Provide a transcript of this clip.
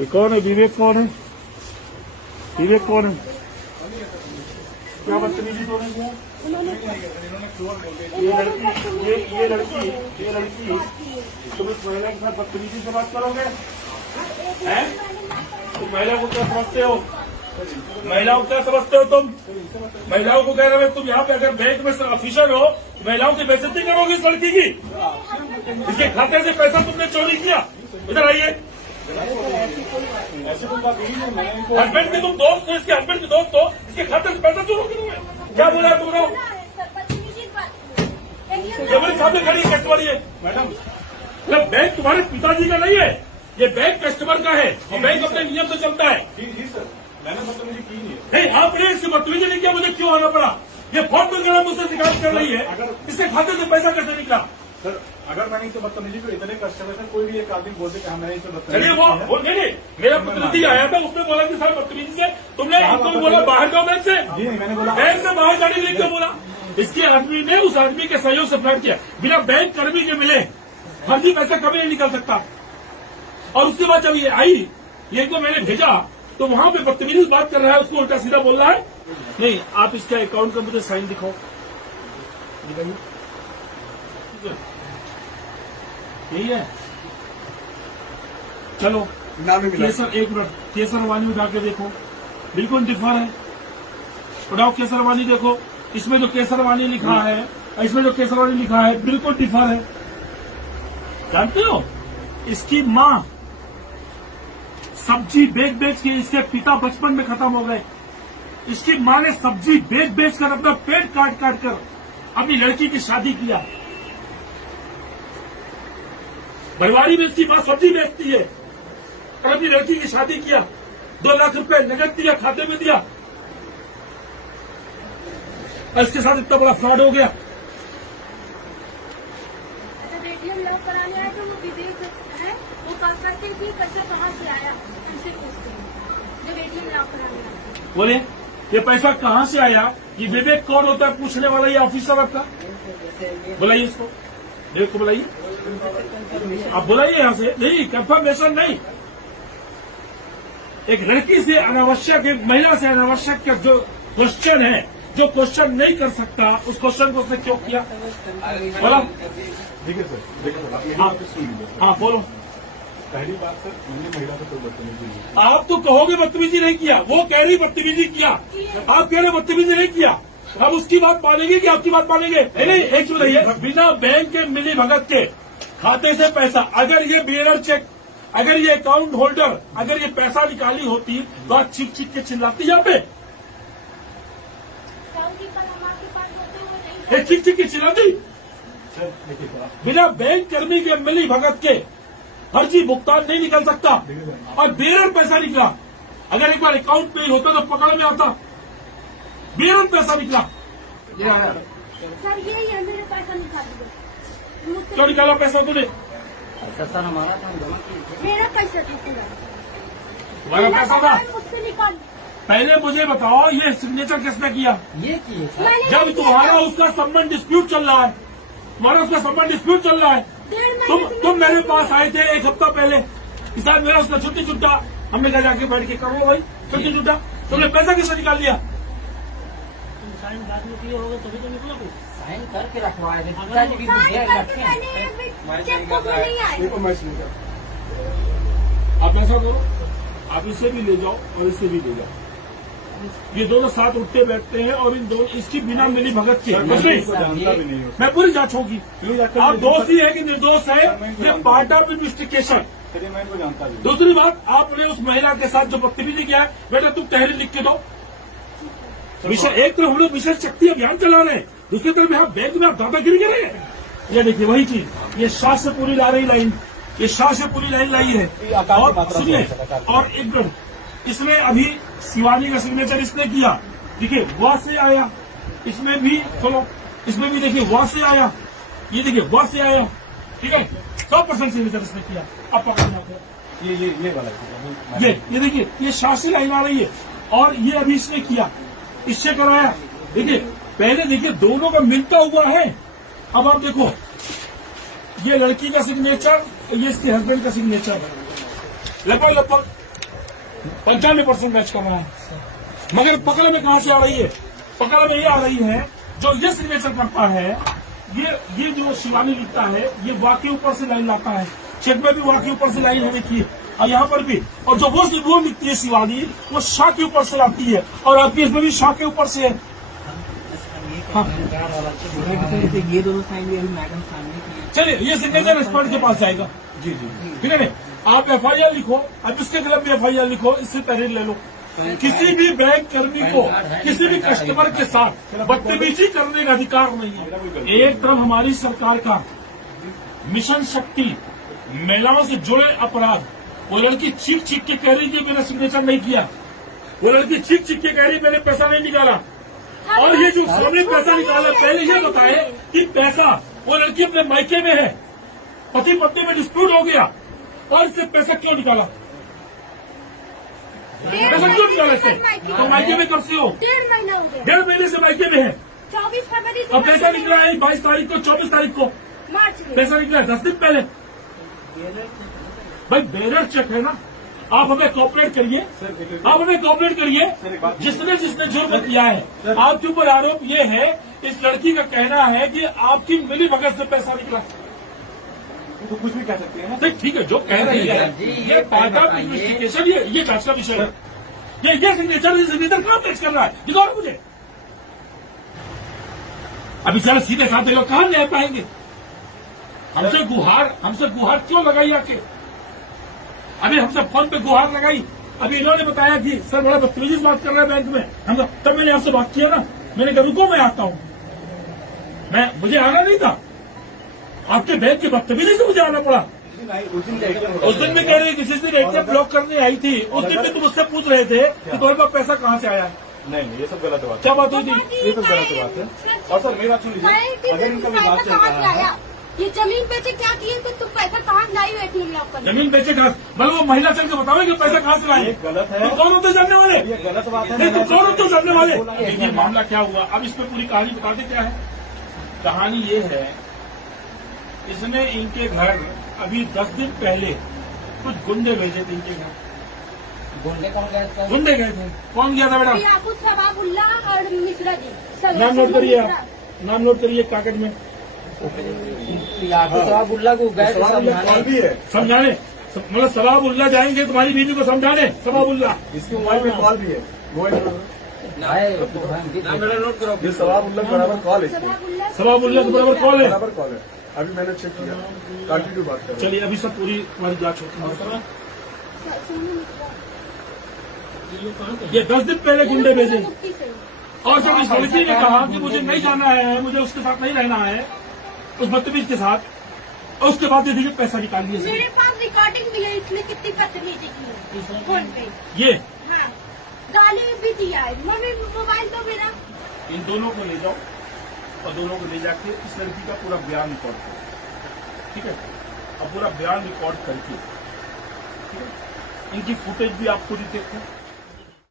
ये कौन है? विवेक कौन है? विवेक कौन है? क्या बदतमीजी तूने किया? ये लड़की तुम इस महिला के साथ बदतमीजी से बात करोगे? हैं? तुम महिला को क्या समझते हो? महिलाओं को क्या समझते हो तुम? महिलाओं को कह रहे हो तुम यहाँ पे अगर बैंक में ऑफिसर हो, महिलाओं की बेइज्जती करोगे इस लड़की की? इसके खाते से पैसा तुमने चोरी किया? इधर आइए। हस्बैंड के तुम दोस्त हो, इसके हस्बैंड के दोस्त हो, इसके खाते से पैसा चोरोगे तुम्हें? क्या बोला तुमने? मेरे सामने खड़ी कस्टमर है मैडम। मतलब बैंक तुम्हारे पिताजी का नहीं है, ये बैंक कस्टमर का है और बैंक अपने नियम से चलता है। मैंने बदतमीजी की नहीं है। नहीं, आपने इससे बदतमीजी नहीं किया, मुझे क्यों आना पड़ा? ये फोन वगैरह मुझसे शिकायत कर रही है, इससे खाते से पैसा कैसे निकला? सर अगर मैंने इसे बदतमीजी को इतने कस्टमर से कोई भी एक आदमी बोल दे कि मैंने इसे चलिए बदतमीजी वो नहीं, मेरा प्रतिनिधि आया था, उसने बोला कि सर बदतमीजी से तुमने इनको बोला बाहर जाओ बैंक से। जी नहीं, मैंने बोला बैंक से बाहर जाने के लिए क्यों बोला? इसके आदमी ने उस आदमी के सहयोग से फ्लर्ट किया। बिना बैंक कर्मी के मिले फर्जी पैसा कभी नहीं निकल सकता। और उसके बाद जब ये आई, ये को मैंने भेजा तो वहां पे बदतमीजी से बात कर रहा है, उसको उल्टा सीधा बोल रहा है। नहीं, आप इसका अकाउंट का मुझे साइन दिखाओ, दिखाइए। यही है, चलो केसर, एक मिनट, केसर वानी उठा के देखो, बिल्कुल डिफर है। उठाओ केसर वानी, देखो इसमें जो केसर वानी लिखा है, इसमें जो केसर वानी लिखा है बिल्कुल डिफर है। जानते हो, इसकी माँ सब्जी बेच के, इसके पिता बचपन में खत्म हो गए। इसकी माँ ने सब्जी बेच कर अपना पेट काट कर अपनी लड़की की शादी किया। बरवारी में इसकी माँ सब्जी बेचती है और अपनी लड़की की शादी किया। 2 लाख रुपए नगद दिया, खाते में दिया, और इसके साथ इतना बड़ा फ्रॉड हो गया। एटीएम लॉक कराने आए तो वो विवेक है, वो बात करते हैं कि पैसा कहाँ से आया, उनसे पूछते हैं जब एटीएम लॉक कराने आए। बोले ये पैसा कहाँ से आया? ये विवेक कौन होता है पूछने वाला? ये ऑफिसर आपका, बुलाइए इसको, विवेक को बुलाइए, आप बुलाइए यहाँ से। नहीं, कंफर्मेशन नहीं। एक लड़की से अनावश्यक, एक महिला से अनावश्यक का जो क्वेश्चन है, जो क्वेश्चन नहीं कर सकता, उस क्वेश्चन को उसने क्यों किया? बोलो। देखिए सर, देखिए सर, आप मेरी हाँ। बात सुन लीजिए। हाँ बोलो। पहली बात सर, मैंने महिला से कोई बदतमीजी नहीं की। आप तो कहोगे बदतमीजी नहीं किया, वो कह रही बदतमीजी किया, आप कह रहे बदतमीजी नहीं किया। अब उसकी बात मानेंगे कि आपकी बात मानेंगे? नहीं, एक चीज बताइए, बिना बैंक के मिली भगत के खाते से पैसा, अगर ये बियरर चेक, अगर ये अकाउंट होल्डर, अगर ये पैसा निकाली होती तो आज चीख के चिल्लाती यहाँ पे, चीख के चिल्लाती। सर देखिए सर, बिना बैंक कर्मी के मिली भगत के फर्जी भुगतान नहीं निकल सकता, और बेरर पैसा निकला। अगर एक बार अकाउंट पे ही होता तो पकड़ में आता, बेरर पैसा निकला। ये आया सर यही है, मेरे पैसा निकाल दो। क्यों निकाला पैसा तूने? सर हमारा था, हम जमा किए। मेरा पैसा था पूरा, तुम्हारा पैसा था? मुझसे निकाल। पहले मुझे बताओ, ये सिग्नेचर किसने किया? ये किए सर। मैंने जब नहीं तुम्हारा किया। उसका संबंध डिस्प्यूट चल रहा है, तुम्हारा उसका संबंध डिस्प्यूट चल रहा है, 1.5 महीने से तुम मेरे पास आए थे 1 हफ्ता पहले, किसान मेरा उसका छुट्टी छुट्टा, हमने कहा जाके बैठ के करो भाई छुट्टी छुट्टा, तुमने पैसा किससे निकाल लिया? साइन बाद में किए होगे तभी तो निकला। साइन करके रखवाए थे, पिताजी भी साइन दिया करके रखे। मैंने चेकबुक नहीं आई। देखो मैं सुन गया। आप ऐसा करो, आप इसे भी ले जाओ और इसे भी ले जाओ, ये दोनों साथ उठते बैठते हैं और इन दोनों, इसकी बिना मिली भगत के मैं इसको जानता भी नहीं हूँ। मैं पूरी जांच होगी। आप दोषी है कि निर्दोष है, ये पार्ट ऑफ इन्वेस्टिगेशन। चलिए मैं इनको जानता भी नहीं। दूसरी बात, आपने उस महिला के साथ जो बदतमीजी किया है, बेटा तुम तहरीर लिख के दो। मिशन एक तरफ हम लोग मिशन शक्ति अभियान चला रहे हैं, दूसरी तरफ यहाँ बैंक में आप दादागिरी कर रहे हैं। ये देखिए वही चीज, ये शाह पूरी ला रही लाइन, ये शाह पूरी लाइन लाई है। और सुनिए, और एक मिनट, इसमें अभी शिवानी का सिग्नेचर इसने किया, देखिए वह से आया, इसमें भी खोलो, इसमें भी देखिए वह से आया, ये देखिए वह से आया, ठीक है, 100% सिग्नेचर इसने किया। अब पकड़ना ये वाला ये देखिए, ये शासी लाइन आ रही है, और ये अभी इसने किया, इससे कराया। देखिए पहले देखिए दोनों का मिलता हुआ है। अब आप देखो, ये लड़की का सिग्नेचर, ये इसके हस्बैंड का सिग्नेचर, लगभग 95% मैच कर रहा है। मगर पकड़ में कहां से आ रही है? पकड़ में ये आ रही है जो ये सिग्नेचर करता है, ये जो शिवानी लिखता है, ये वाक के ऊपर से लाइन लाता है। चेक में भी वाक के ऊपर से लाइन है, देखिए, और यहाँ पर भी। और जो वो लिखती है शिवानी, वो शाह के ऊपर से लाती है, और आपकी इसमें भी शाह के ऊपर से है। हाँ। ये दोनों साइन भी अभी मैडम सामने की। चलिए, ये सिग्नेचर एक्सपर्ट के पास जाएगा। जी जी ठीक है ना? आप FIR लिखो, अब इसके खिलाफ भी FIR लिखो, इससे तहरीर ले लो। किसी भी बैंक कर्मी को किसी भी कस्टमर के साथ बदतमीजी करने का अधिकार नहीं है। एक तरफ हमारी सरकार का मिशन शक्ति, महिलाओं से जुड़े अपराध, वो लड़की चीख चीख के कह रही थी मैंने सिग्नेचर नहीं किया, वो लड़की चीख चीख के कह रही मैंने पैसा नहीं निकाला। और ये जो सामने पैसा निकाला, पहले ये बताए कि पैसा, वो लड़की अपने मायके में है, पति पत्नी में डिस्प्यूट हो गया, और इससे पैसा क्यों निकाला? पैसा क्यों निकाला इससे? तो मायके में कब से हो? 1.5 महीना हो गया। 1.5 महीने से मायके में है। 24 फरवरी से अब पैसा निकला है 22 तारीख को, 24 तारीख को मार्च में। पैसा निकला है 10 दिन पहले। भाई बेरर चेक है ना, आप हमें कोऑपरेट करिए, आप हमें कोऑपरेट करिए। जिसने जुर्म किया है, आपके ऊपर आरोप ये है, इस लड़की का कहना है कि आपकी मिली भगत से पैसा निकला। तो कुछ भी कह सकते हैं ना। नहीं, ठीक है, जो कह रही है ये पार्ट ऑफ इन्वेस्टिगेशन, ये जांच का विषय है। ये सिग्नेचर कहाँ मैच कर रहा है, ये और मुझे अभी चलो सीधे साधे लोग कहाँ ले पाएंगे? हमसे गुहार क्यों लगाई आके? अभी हमसे फोन पे गुहार लगाई, अभी इन्होंने बताया कि सर बड़ा बदतमीजी से बात कर रहा है बैंक में। हम तब मैंने आपसे बात किया ना, मैंने कहा रुको मैं आता हूँ, मुझे आना नहीं था, आपके बैंक की बदतमीजी से मुझे आना पड़ा। उस दिन भी कह रहे किसी से ATM ब्लॉक करने आई थी, उस दिन भी तुम मुझसे पूछ रहे थे कि तुम्हारे पास पैसा कहाँ से आया? नहीं, ये सब गलत बात है। क्या बात हुई थी? ये तो गलत बात है। और सर मेरी बात सुन लीजिए, अगर इनका विवाद चल रहा है, ये जमीन बेचे क्या किए, तो तुम पैसा कहाँ लाई ATM लॉक करने? जमीन बेचे कहाँ? मतलब वो महिला चल के बताओ कि पैसा कहाँ से लाए? ये गलत है। तो कौन होते जानने वाले? ये गलत बात है। नहीं तो कौन होते जानने वाले? देखिए मामला क्या हुआ, अब इसमें पूरी कहानी बता दे क्या है। कहानी ये है, इसने इनके घर अभी 10 दिन पहले कुछ गुंडे भेजे थे इनके घर। गुंडे कौन गए थे? गुंडे गए थे। कौन गया था बेटा? याकूब सबाबुल्ला और मिश्रा जी। नाम नोट करिए, आप नाम नोट करिए कागज में। याकूब सबाबुल्ला को गए थे कॉल भी है, समझाने, मतलब सबाबुल्ला जाएंगे तुम्हारी बीवी को समझाने। सबाबुल्ला इसके मोबाइल में कॉल भी है। नोट करो। ये सवाबुल्ला के बराबर कॉल है, सबाबुल्ला के बराबर कॉल है। बराबर कॉल है। अभी मैंने चेक किया, कंटिन्यू बात कर। चलिए अभी सब पूरी हमारी जांच होती है। ये 10 दिन पहले गुंडे भेजे, और जब इस लड़की ने कहा कि मुझे नहीं जाना है, मुझे उसके साथ नहीं रहना है, उस बदतमीज के साथ, और उसके बाद ये देखिए पैसा निकाल लिया। मेरे पास रिकॉर्डिंग भी है, इसमें कितनी बदतमीजी की है फोन पे। ये हाँ, गाली भी दिया है। मम्मी मोबाइल तो मेरा। इन दोनों को ले जाओ, और दोनों को ले जाके इस लड़की का पूरा बयान रिकॉर्ड करो, ठीक है? और पूरा बयान रिकॉर्ड करके, ठीक है, इनकी फुटेज भी आपको देखो,